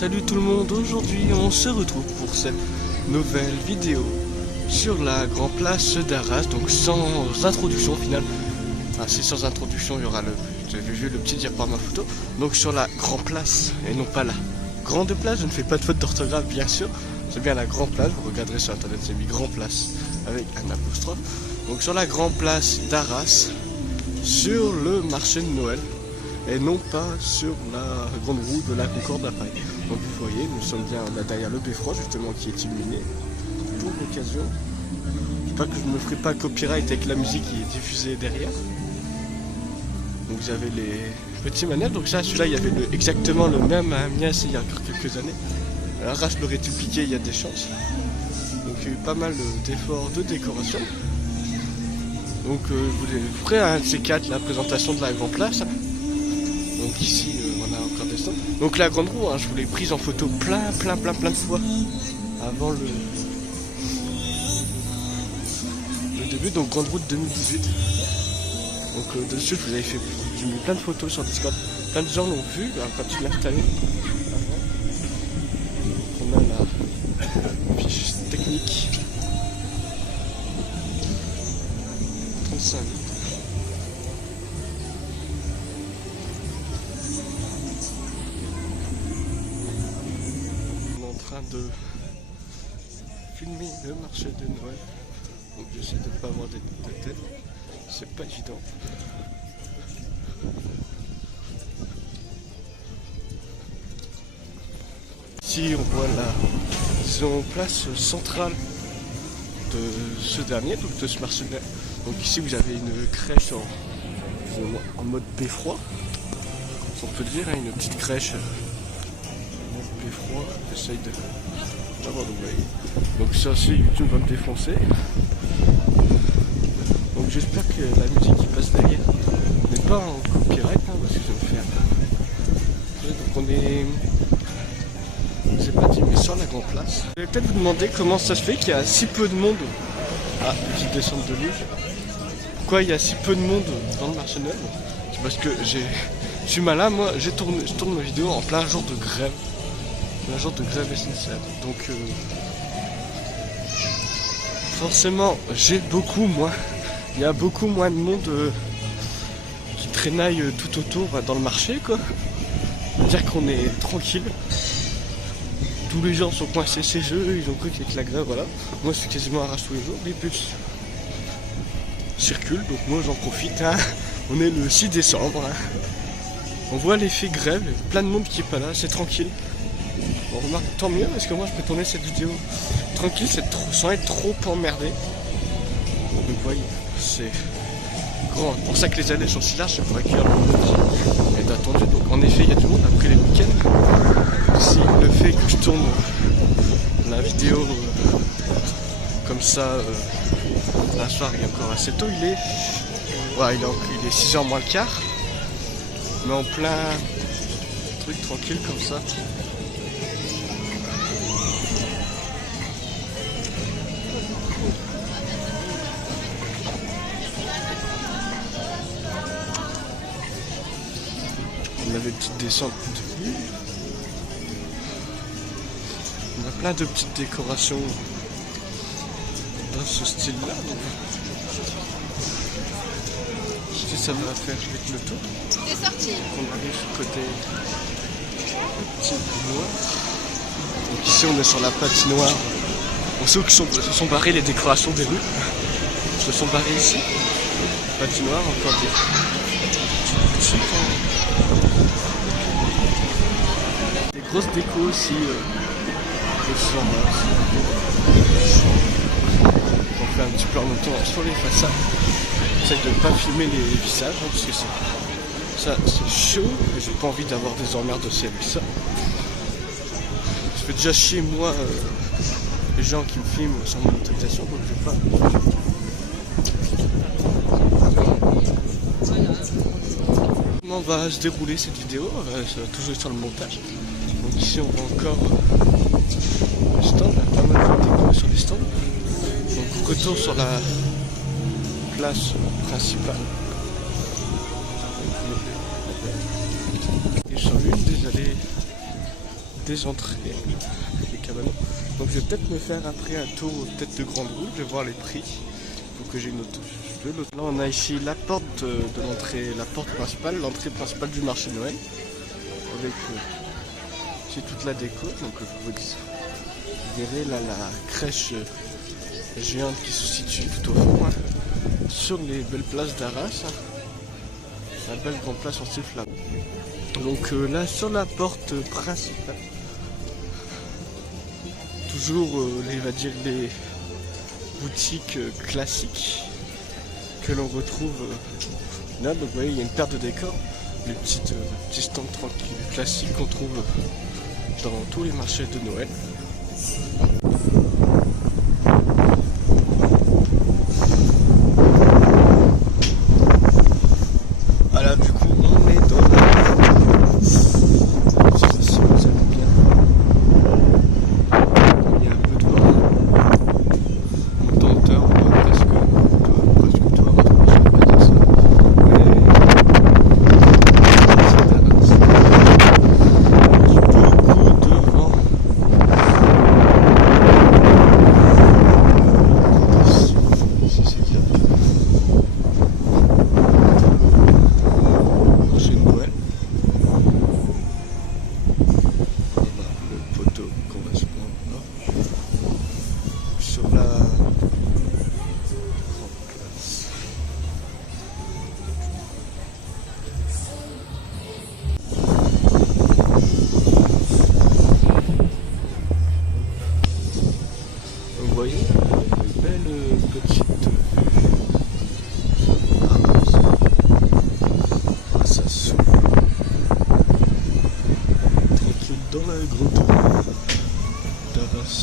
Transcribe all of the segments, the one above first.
Salut tout le monde, aujourd'hui on se retrouve pour cette nouvelle vidéo sur la Grand Place d'Arras, donc sans introduction au final. Enfin, si sans introduction il y aura je vais le petit diaporama photo. Donc sur la Grand Place et non pas la Grande Place, je ne fais pas de faute d'orthographe bien sûr. C'est bien la Grand Place, vous regarderez sur internet, c'est mis Grand Place avec un apostrophe. Donc sur la Grand Place d'Arras, sur le marché de Noël. Et non pas sur la grande roue de la Concorde à Paris. Donc vous voyez, nous sommes bien là derrière le beffroi justement qui est illuminé pour l'occasion. J'espère que je ne me ferai pas copyright avec la musique qui est diffusée derrière. Donc vous avez les petits manèges. Donc ça, celui-là, il y avait exactement le même à Amiens il y a encore quelques années. Arras l'aurait dupliqué, il y a des chances. Donc il y a eu pas mal d'efforts de décoration. Donc vous ferez un de ces quatre, la présentation de la Grand Place. Donc ici on a encore des stands. Donc la grande roue, hein, je vous l'ai prise en photo plein de fois avant le début. Donc grande route 2018. Donc dessus j'ai mis plein de photos sur Discord. Plein de gens l'ont vu hein, quand il l'a installé. On a la fiche technique. 35 litres. De filmer le marché de Noël, donc j'essaie de ne pas avoir des têtes, c'est pas évident. Ici on voit la place centrale de ce dernier, donc de ce marché de Noël. Donc ici vous avez une crèche en mode beffroi, on peut dire, hein, une petite crèche. Beffroi, j'essaye d'avoir de l'oreille. Donc ça aussi YouTube va me défoncer. Donc j'espère que la musique qui passe derrière n'est pas en copyright hein, parce que je vais me faire. Donc on est. J'ai pas dit mais sur la Grande Place. Je vais peut-être vous demander comment ça se fait qu'il y a si peu de monde. Ah, petite descente de luge. Pourquoi il y a si peu de monde dans le marché Noël? C'est parce que je suis malin, moi je tourne ma vidéo en plein jour de grève. Un genre de grève SNCF. Donc forcément il y a beaucoup moins de monde qui traînaille tout autour dans le marché quoi. C'est-à-dire qu'on est tranquille. Tous les gens sont coincés chez eux, ils ont cru qu'avec la grève, voilà. Moi je suis quasiment arraché tous les jours, les bus circulent, donc moi j'en profite hein. On est le 6 décembre hein. On voit l'effet grève, plein de monde qui est pas là, c'est tranquille. On remarque tant mieux parce que moi je peux tourner cette vidéo tranquille, sans être trop emmerdé. Donc vous voyez, c'est grand. C'est pour ça que les allées sont si larges, c'est pour accueillir le monde qui est attendu. Donc en effet il y a du monde après les week-ends. Ici le fait que je tourne la vidéo comme ça la soirée il est encore assez tôt, il est 6h moins le quart. Mais en plein truc tranquille comme ça. On a des petites descentes de vue. On a plein de petites décorations dans ce style-là. Si ça va faire vite le tour. C'est sorti. On arrive sur le côté patinoire. Donc ici on est sur la patinoire. Pour ceux qui se sont barrés les décorations des rues. Se sont barrés ici. Patinoire, encore des petites. Des grosses décos aussi. On fait un petit peu en même temps sur les façades. J'essaie de ne pas filmer les visages hein, parce que ça c'est chaud et j'ai pas envie d'avoir des emmerdes aussi avec ça. Je fais déjà chier moi les gens qui me filment sans mon autorisation donc je vais pas. Comment va se dérouler cette vidéo? Ça va toujours sur le montage. Donc ici on voit encore le stand, il y a pas mal de déco sur les stands. Donc retour sur la place principale. Et sur une des allées des entrées, des cabanons. Donc je vais peut-être me faire après un tour peut-être de Grande Roue, je vais voir les prix. Donc j'ai une autre. Là on a ici la porte de l'entrée, la porte principale, l'entrée principale du marché de Noël. Avec c'est toute la déco, donc je vous dis ça. Vous verrez là la crèche géante qui se situe tout au fond, hein, sur les belles places d'Arras. La belle grande place en style flamand. Donc là sur la porte principale, toujours les boutiques classiques que l'on retrouve là. Donc vous voyez il y a une paire de décors, les petits stands tranquilles classiques qu'on trouve dans tous les marchés de Noël. Voilà, du coup on est dans la... Je sais pas si vous allez bien. Il y a un peu de vent. En tenteur, on doit presque tout avoir. Je ne vais pas dire ça. Mais... beaucoup de vent. Si c'est bien. Marché de Noël. On a le poteau qu'on va se prendre là. Sur la grande place. Vous voyez une belle petite vue. Ah, ça s'ouvre. Tranquille dans la grande rue d'Arras.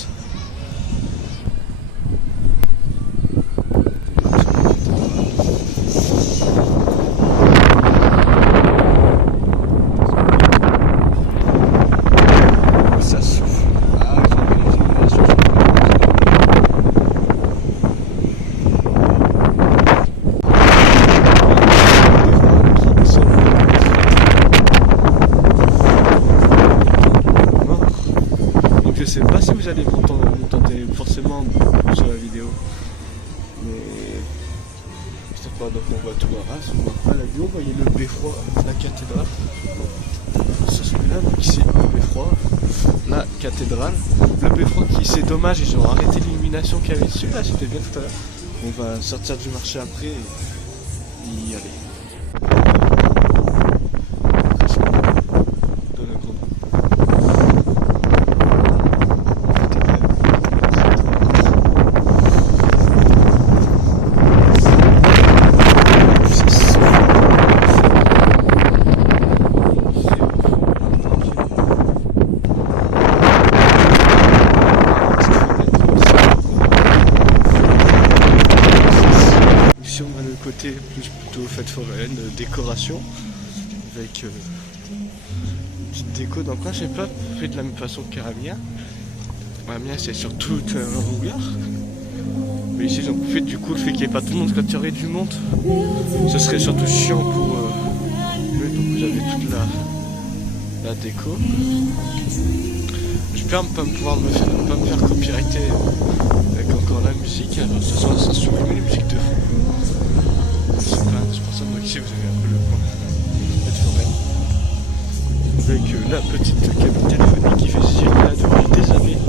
Ça souffle. Ah, ils ont mis les illuminations sur le donc je sais pas si vous allez m'entendre forcément sur la vidéo, mais je sais pas. Donc on voit tout Arras, on voit pas la vue, on voyait le beffroi, la cathédrale. Sur celui-là, donc ici le beffroi, la cathédrale. Le beffroi qui, c'est dommage, ils ont arrêté l'illumination qu'il y avait dessus, là c'était bien tout à l'heure. On va sortir du marché après et y aller. De la grande côté plus plutôt fête foraine, décoration avec une petite déco dans le coin. J'ai pas fait de la même façon qu'Aramia. Aramia c'est surtout un rouillard, mais ici ils ont fait du coup le fait qu'il n'y ait pas tout le monde. Quand il y aurait du monde, ce serait surtout chiant pour eux. Donc vous avez toute la déco. J'espère pas me faire copyrighter avec encore la musique. Alors ce soir ça supprimer les musiques de fond. C'est pour ça que ici vous avez un peu le coin avec la petite cabine téléphonique qui fait ses là depuis des années.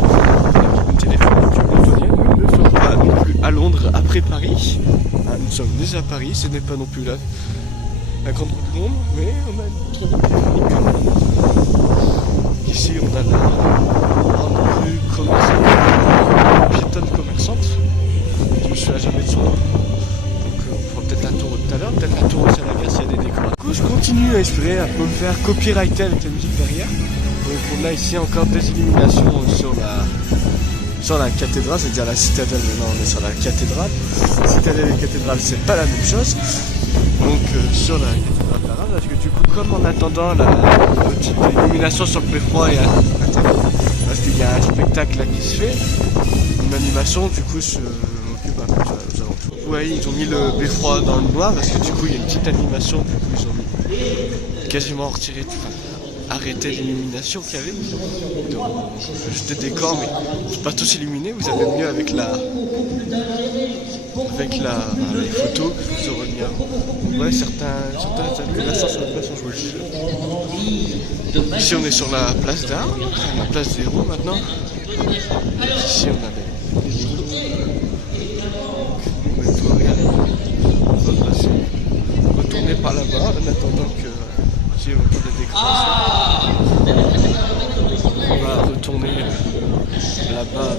La cabine téléphonique londonienne ne sommes pas non plus à Londres après Paris. Ah, nous sommes nés à Paris, ce n'est pas non plus la grande route de Londres, mais on a une cabine téléphonique. Ici on a la grande rue commerçante, piétonne commerçante. Je me souviens jamais de son nom. Peut-être un tour tout à l'heure, peut-être un tour au Salaga s'il y a des décors. Du coup, je continue à espérer me faire copyrighter avec la musique derrière. Donc on a ici encore des illuminations sur la cathédrale, c'est-à-dire la citadelle. Maintenant on est sur la cathédrale. Citadelle et cathédrale, c'est pas la même chose. Donc sur la cathédrale d'Arras, parce que du coup, comme en attendant la petite illumination sur le beffroi et parce qu'il y a un spectacle là qui se fait, une animation, du coup je m'occupe un peu aux alentours. Vous voyez, ils ont mis le beffroi dans le noir parce que du coup il y a une petite animation, du coup ils ont mis quasiment retiré tout. arrêté l'illumination qu'il y avait. Donc, juste des décors, mais c'est pas tous illuminés. Vous avez mieux avec les photos que je vous aurais mis avant. Ouais, certaines installations sur la place ont joué le jeu. Ici on est sur la place d'art, la place des héros maintenant. Ici on a les on va passer, retourner par là-bas en attendant que j'ai un peu de décoration. On va retourner là-bas,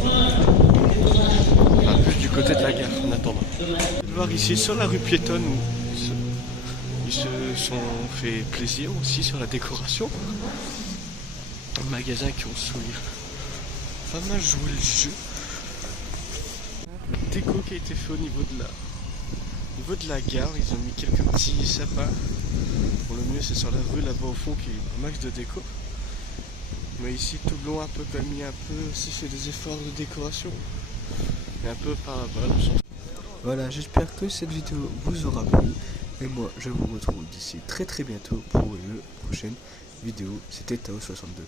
un peu du côté de la gare en attendant. Vous pouvez voir ici sur la rue piétonne où ils se sont fait plaisir aussi sur la décoration. Magasins qui ont pas mal joué le jeu. Déco qui a été fait au niveau de la gare, ils ont mis quelques petits sapins. Bon, le mieux c'est sur la rue là-bas au fond qui est un max de déco. Mais ici tout le long un peu comme il y a un peu aussi fait des efforts de décoration. Et un peu par là-bas. Voilà, j'espère que cette vidéo vous aura plu. Et moi je vous retrouve d'ici très bientôt pour une prochaine vidéo. C'était Tao62.